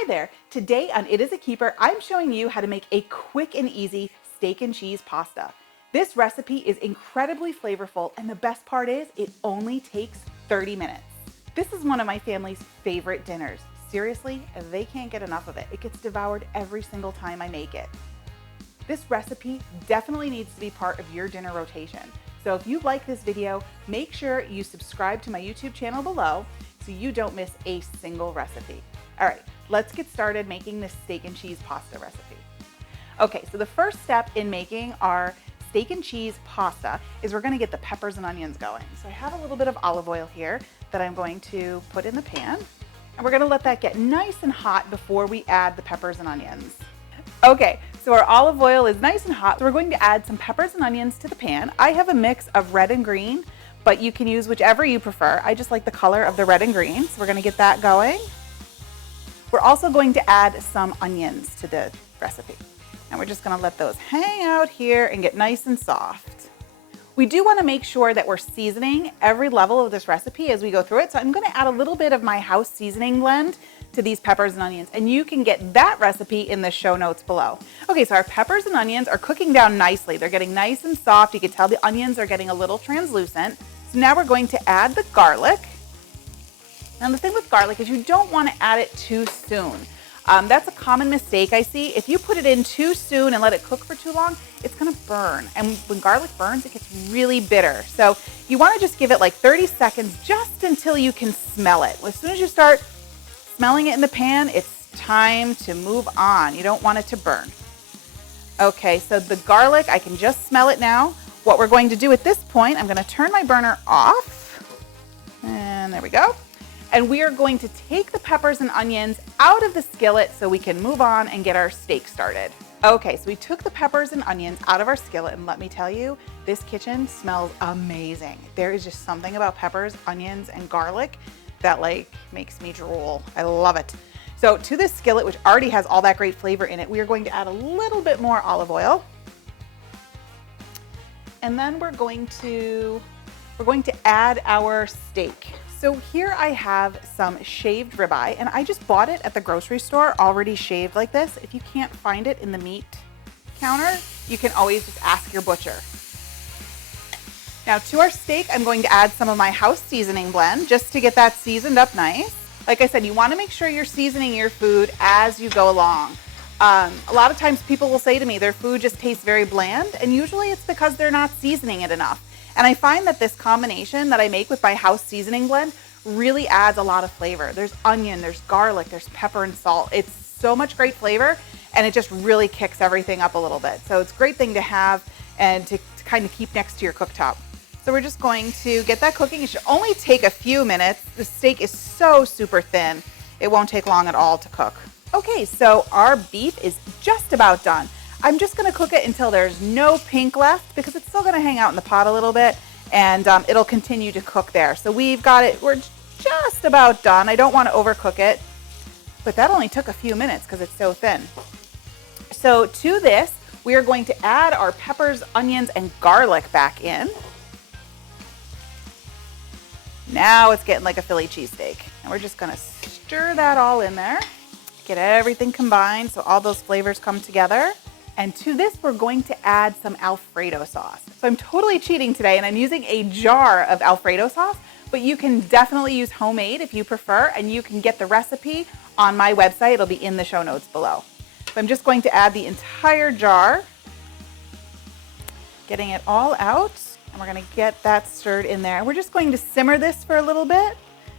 Hi there! Today on It Is a Keeper, I'm showing you how to make a quick and easy steak and cheese pasta. This recipe is incredibly flavorful, and the best part is it only takes 30 minutes. This is one of my family's favorite dinners. Seriously, they can't get enough of it. It gets devoured every single time I make it. This recipe definitely needs to be part of your dinner rotation. So if you like this video, make sure you subscribe to my YouTube channel below so you don't miss a single recipe. All right, let's get started making this steak and cheese pasta recipe. Okay, so the first step in making our steak and cheese pasta is we're gonna get the peppers and onions going. So I have a little bit of olive oil here that I'm going to put in the pan, and we're gonna let that get nice and hot before we add the peppers and onions. Okay, so our olive oil is nice and hot, so we're going to add some peppers and onions to the pan. I have a mix of red and green, but you can use whichever you prefer. I just like the color of the red and green, so we're gonna get that going. We're also going to add some onions to the recipe, and we're just gonna let those hang out here and get nice and soft. We do wanna make sure that we're seasoning every level of this recipe as we go through it, so I'm gonna add a little bit of my house seasoning blend to these peppers and onions, and you can get that recipe in the show notes below. Okay, so our peppers and onions are cooking down nicely. They're getting nice and soft. You can tell the onions are getting a little translucent. So now we're going to add the garlic. Now the thing with garlic is you don't want to add it too soon. That's a common mistake I see. If you put it in too soon and let it cook for too long, it's gonna burn. And when garlic burns, it gets really bitter. So you wanna just give it like 30 seconds just until you can smell it. As soon as you start smelling it in the pan, it's time to move on. You don't want it to burn. Okay, so the garlic, I can just smell it now. What we're going to do at this point, I'm gonna turn my burner off. And there we go. And we are going to take the peppers and onions out of the skillet so we can move on and get our steak started. Okay, so we took the peppers and onions out of our skillet, and let me tell you, this kitchen smells amazing. There is just something about peppers, onions, and garlic that like makes me drool. I love it. So to this skillet, which already has all that great flavor in it, we are going to add a little bit more olive oil. And then we're going to add our steak. So here I have some shaved ribeye, and I just bought it at the grocery store already shaved like this. If you can't find it in the meat counter, you can always just ask your butcher. Now to our steak, I'm going to add some of my house seasoning blend just to get that seasoned up nice. Like I said, you want to make sure you're seasoning your food as you go along. A lot of times people will say to me their food just tastes very bland, and usually it's because they're not seasoning it enough. And I find that this combination that I make with my house seasoning blend really adds a lot of flavor. There's onion, there's garlic, there's pepper and salt. It's so much great flavor, and it just really kicks everything up a little bit. So it's a great thing to have and to kind of keep next to your cooktop. So we're just going to get that cooking. It should only take a few minutes. The steak is so super thin. It won't take long at all to cook. Okay, so our beef is just about done. I'm just gonna cook it until there's no pink left because it's still gonna hang out in the pot a little bit, and it'll continue to cook there. So we've got it, we're just about done. I don't wanna overcook it, but that only took a few minutes because it's so thin. So to this, we are going to add our peppers, onions, and garlic back in. Now it's getting like a Philly cheesesteak. And we're just gonna stir that all in there, get everything combined so all those flavors come together. And to this, we're going to add some Alfredo sauce. So I'm totally cheating today, and I'm using a jar of Alfredo sauce, but you can definitely use homemade if you prefer, and you can get the recipe on my website. It'll be in the show notes below. So I'm just going to add the entire jar, getting it all out, and we're gonna get that stirred in there. And we're just going to simmer this for a little bit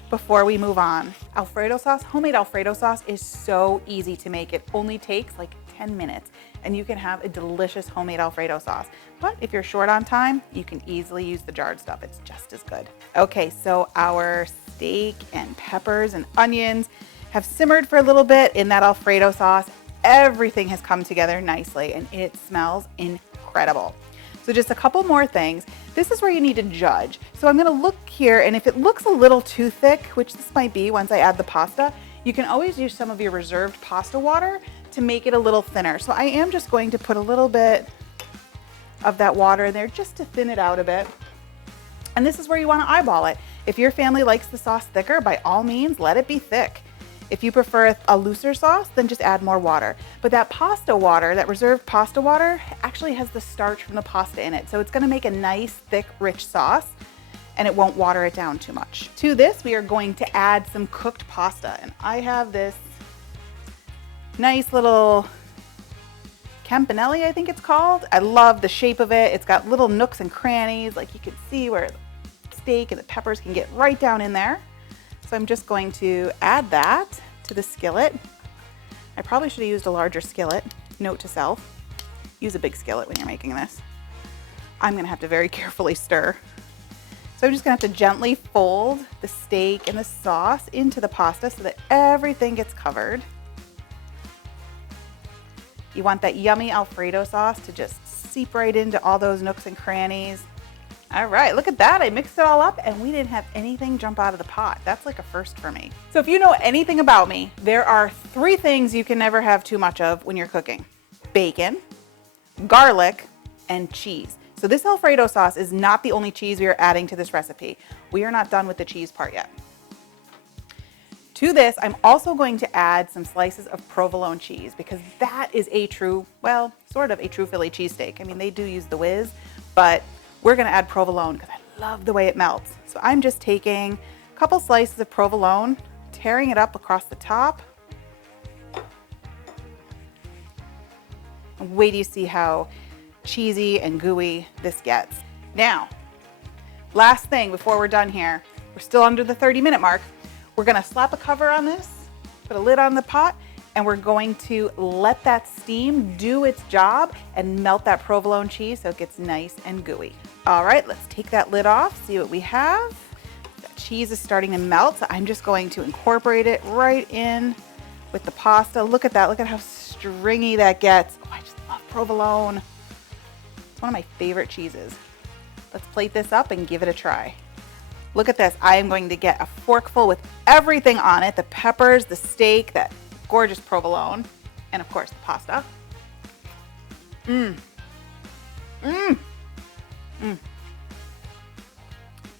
before we move on. Alfredo sauce, homemade Alfredo sauce is so easy to make. It only takes like 10 minutes, and you can have a delicious homemade Alfredo sauce. But if you're short on time, you can easily use the jarred stuff. It's just as good. Okay, so our steak and peppers and onions have simmered for a little bit in that Alfredo sauce. Everything has come together nicely, and it smells incredible. So just a couple more things. This is where you need to judge. So I'm gonna look here, and if it looks a little too thick, which this might be once I add the pasta, you can always use some of your reserved pasta water to make it a little thinner. So I am just going to put a little bit of that water in there just to thin it out a bit. And this is where you want to eyeball it. If your family likes the sauce thicker, by all means, let it be thick. If you prefer a looser sauce, then just add more water. But that pasta water, that reserved pasta water, actually has the starch from the pasta in it. So it's gonna make a nice, thick, rich sauce, and it won't water it down too much. To this, we are going to add some cooked pasta. And I have this nice little campanelli, I think it's called. I love the shape of it. It's got little nooks and crannies, like you can see where the steak and the peppers can get right down in there. So I'm just going to add that to the skillet. I probably should have used a larger skillet. Note to self, use a big skillet when you're making this. I'm gonna have to very carefully stir. So I'm just gonna have to gently fold the steak and the sauce into the pasta so that everything gets covered. You want that yummy Alfredo sauce to just seep right into all those nooks and crannies. All right, look at that. I mixed it all up and we didn't have anything jump out of the pot. That's like a first for me. So if you know anything about me, there are 3 things you can never have too much of when you're cooking: bacon, garlic, and cheese. So this Alfredo sauce is not the only cheese we are adding to this recipe. We are not done with the cheese part yet. To this, I'm also going to add some slices of provolone cheese because that is a true, well, sort of a true Philly cheesesteak. I mean, they do use the whiz, but we're gonna add provolone because I love the way it melts. So I'm just taking a couple slices of provolone, tearing it up across the top. And wait till you see how cheesy and gooey this gets. Now, last thing before we're done here, we're still under the 30-minute mark. We're gonna slap a cover on this, put a lid on the pot, and we're going to let that steam do its job and melt that provolone cheese so it gets nice and gooey. All right, let's take that lid off, see what we have. That cheese is starting to melt, so I'm just going to incorporate it right in with the pasta. Look at that, look at how stringy that gets. Oh, I just love provolone. It's one of my favorite cheeses. Let's plate this up and give it a try. Look at this, I am going to get a forkful with everything on it, the peppers, the steak, that gorgeous provolone, and of course the pasta. You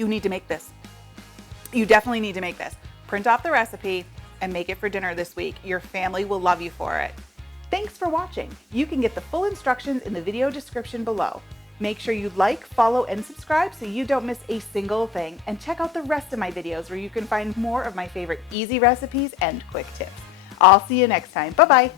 need to make this. You definitely need to make this. Print off the recipe and make it for dinner this week. Your family will love you for it. Thanks for watching. You can get the full instructions in the video description below. Make sure you like, follow, and subscribe so you don't miss a single thing. And check out the rest of my videos where you can find more of my favorite easy recipes and quick tips. I'll see you next time. Bye-bye.